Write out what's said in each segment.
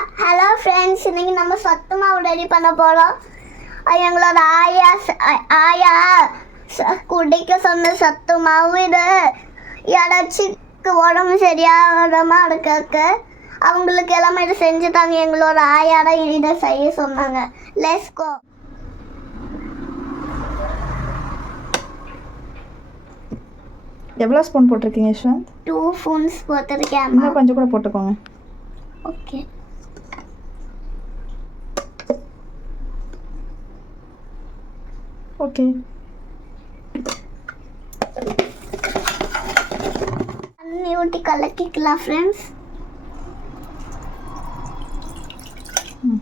Hello friends இன்னைக்கு நம்ம சத்து மாவு ரெடி பண்ண போகிறோம் எங்களோட ஆயா ஆயா குடிக்க சொன்ன சத்து மாவு இது. யாராச்சும் உடம்பு சரியாகாம இருக்க அவங்களுக்கு எல்லாமே இது செஞ்சுட்டாங்க. எங்களோட ஆயாட இதை செய்ய சொன்னாங்க. லெஸ் கோ எவ்வளோ ஸ்பூன் போட்டிருக்கீங்க யஷ்வந்த்? டூ ஃபோன்ஸ் போட்டிருக்கேன் இன்னும் கொஞ்சம் கூட போட்டுக்கோங்க. ஓகே ஓகே தண்ணி ஊற்றி கலக்கிக்கலாம் ஃப்ரெண்ட்ஸ் ம்.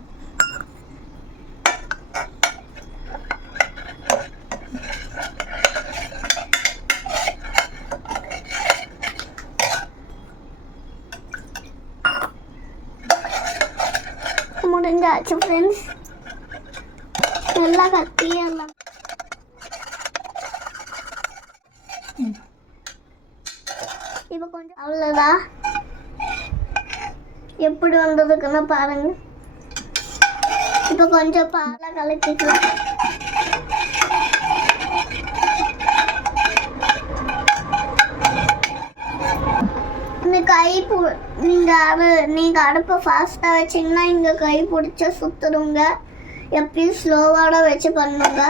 முடிஞ்சாச்சு ஃப்ரெண்ட்ஸ் நல்லா கத்தி எல்லாம் இப்போ கொஞ்சம் அவ்வளோதான் எப்படி வந்ததுக்குன்னு பாருங்க. இப்போ கொஞ்சம் பாலை கலக்கிக்கலாம். இந்த கை பு நீங்கள் அடு நீங்கள் அடுப்பை ஃபாஸ்ட்டாக வச்சிங்கன்னா இங்கே கை பிடிச்ச சுற்றுடுங்க எப்பயும் ஸ்லோவாக வச்சு பண்ணுங்க.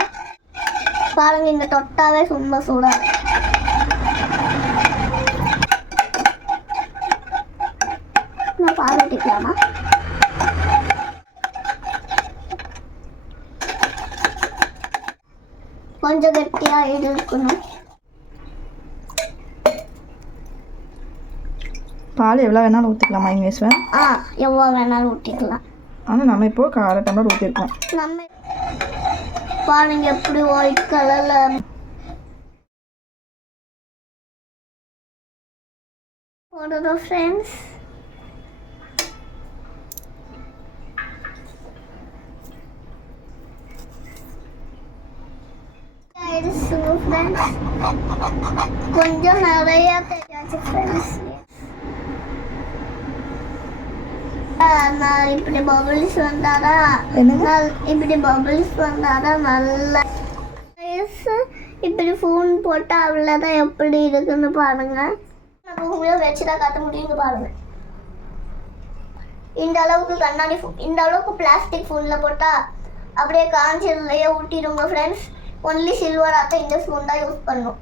பாருங்க இங்கே தொட்டாவே ரொம்ப சூடாக பால் ஊற்றிக்கலாமா கொஞ்சம் கட்டியாக இருக்கணும் பால் எவ்வளோ வேணாலும் ஊற்றிக்கலாமா இங்கே யஷ்வந்த் ஆ எவ்வளோ வேணாலும் ஊற்றிக்கலாம் ஆனால் நம்ம இப்போ காரை டம்ளர் ஊற்றிருக்கோம் நம்ம பாருங்க எப்படி ஒயிட் கலர்ல போடுறோம் ஃப்ரெண்ட்ஸ் கொஞ்சம் நிறைய தெரியாச்சு ஃப்ரெண்ட்ஸ் நான் இப்படி பபிள்ஸ் வந்தாரா நல்- இப்படி பபிள்ஸ் வந்தாதான் நல்ல இப்படி ஃபோன் போட்டா அவ்வளோதான் எப்படி இருக்குன்னு பாருங்க நம்ம உங்களை வச்சுதான் காட்ட முடியுங்க பாருங்க இந்த அளவுக்கு கண்ணாடி phone- இந்த அளவுக்கு பிளாஸ்டிக் ஃபோனில் போட்டா அப்படியே காஞ்சதுலையே ஊட்டிடுங்க ஃப்ரெண்ட்ஸ் ஒன்லி சில்வர் ஆத்த இந்த ஸ்பூன் தான் யூஸ் பண்ணும்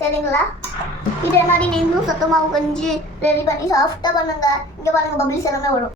சரிங்களா இதே மாதிரி நீங்களும் சத்தமாவு கஞ்சி ரெடி பண்ணி சாஃப்டாக பண்ணுங்க இங்கே பாருங்கள் பப்ளிஸ் எல்லாமே வரும்